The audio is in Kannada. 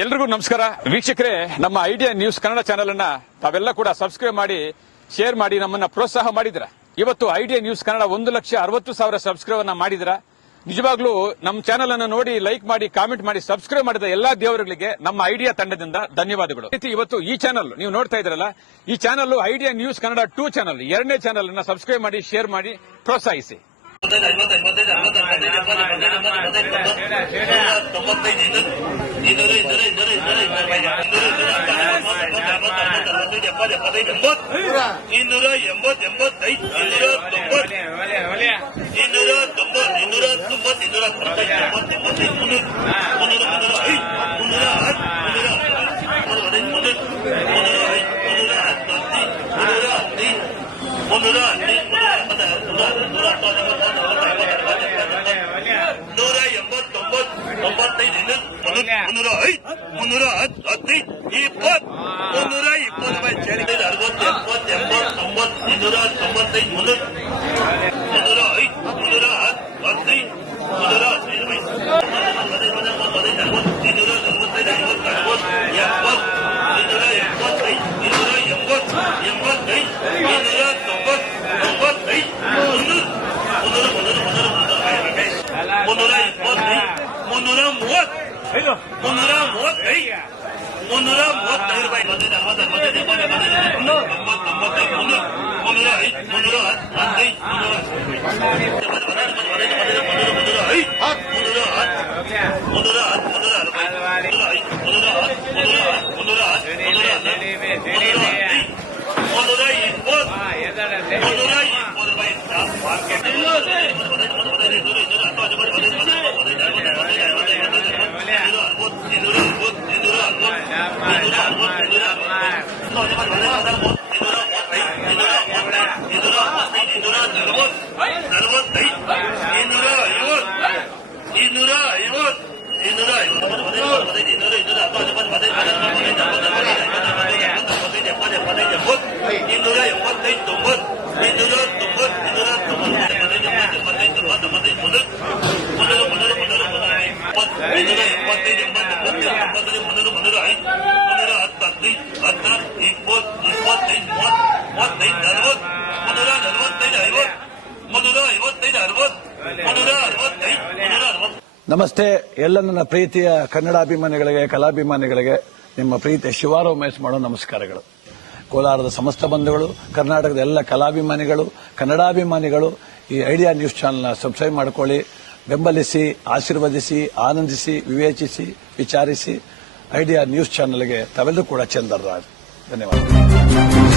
ಎಲ್ರಿಗೂ ನಮಸ್ಕಾರ ವೀಕ್ಷಕರೇ, ನಮ್ಮ ಐಡಿಯಾ ನ್ಯೂಸ್ ಕನ್ನಡ ಚಾನೆಲ್ ಅನ್ನ ತಾವೆಲ್ಲ ಕೂಡ ಸಬ್ಸ್ಕ್ರೈಬ್ ಮಾಡಿ ಶೇರ್ ಮಾಡಿ ನಮ್ಮನ್ನ ಪ್ರೋತ್ಸಾಹ ಮಾಡಿದ್ರ. ಇವತ್ತು ಐಡಿಯಾ ನ್ಯೂಸ್ ಕನ್ನಡ 1,60,000 ಸಬ್ಸ್ಕ್ರೈಬ್ ಅನ್ನ ಮಾಡಿದ್ರ. ನಿಜವಾಗ್ಲೂ ನಮ್ಮ ಚಾನೆಲ್ ಅನ್ನು ನೋಡಿ ಲೈಕ್ ಮಾಡಿ ಕಾಮೆಂಟ್ ಮಾಡಿ ಸಬ್ಸ್ಕ್ರೈಬ್ ಮಾಡಿದ ಎಲ್ಲಾ ದೇವರುಗಳಿಗೆ ನಮ್ಮ ಐಡಿಯಾ ತಂಡದಿಂದ ಧನ್ಯವಾದಗಳು. ಇವತ್ತು ಈ ಚಾನೆಲ್ ನೀವು ನೋಡ್ತಾ ಇದ್ರಲ್ಲ, ಈ channel idea news Kannada 2 channel, 2ನೇ ಚಾನೆಲ್ ಅನ್ನ ಸಬ್ಸ್ಕ್ರೈಬ್ ಮಾಡಿ ಶೇರ್ ಮಾಡಿ ಪ್ರೋತ್ಸಾಹಿಸಿ. ನಮಸ್ತೆ. ಎಲ್ಲ ನನ್ನ ಪ್ರೀತಿಯ ಕನ್ನಡಾಭಿಮಾನಿಗಳಿಗೆ, ಕಲಾಭಿಮಾನಿಗಳಿಗೆ ನಿಮ್ಮ ಪ್ರೀತಿಯ ಶಿವಾರಾವ್ ಮಹೇಶ್ ಮಾಡೋ ನಮಸ್ಕಾರಗಳು. ಕೋಲಾರದ ಸಮಸ್ತ ಬಂಧುಗಳು, ಕರ್ನಾಟಕದ ಎಲ್ಲ ಕಲಾಭಿಮಾನಿಗಳು, ಕನ್ನಡಾಭಿಮಾನಿಗಳು ಈ ಐಡಿಯಾ ನ್ಯೂಸ್ ಚಾನೆಲ್ನ ಸಬ್ಸ್ಕ್ರೈಬ್ ಮಾಡಿಕೊಳ್ಳಿ, ಬೆಂಬಲಿಸಿ, ಆಶೀರ್ವದಿಸಿ, ಆನಂದಿಸಿ, ವಿವೇಚಿಸಿ, ವಿಚಾರಿಸಿ. ಐಡಿಯಾ ನ್ಯೂಸ್ ಚಾನೆಲ್ಗೆ ತಾವೆಲ್ಲರೂ ಕೂಡ ಚಂದರ್ರಾಜ್. ಧನ್ಯವಾದ.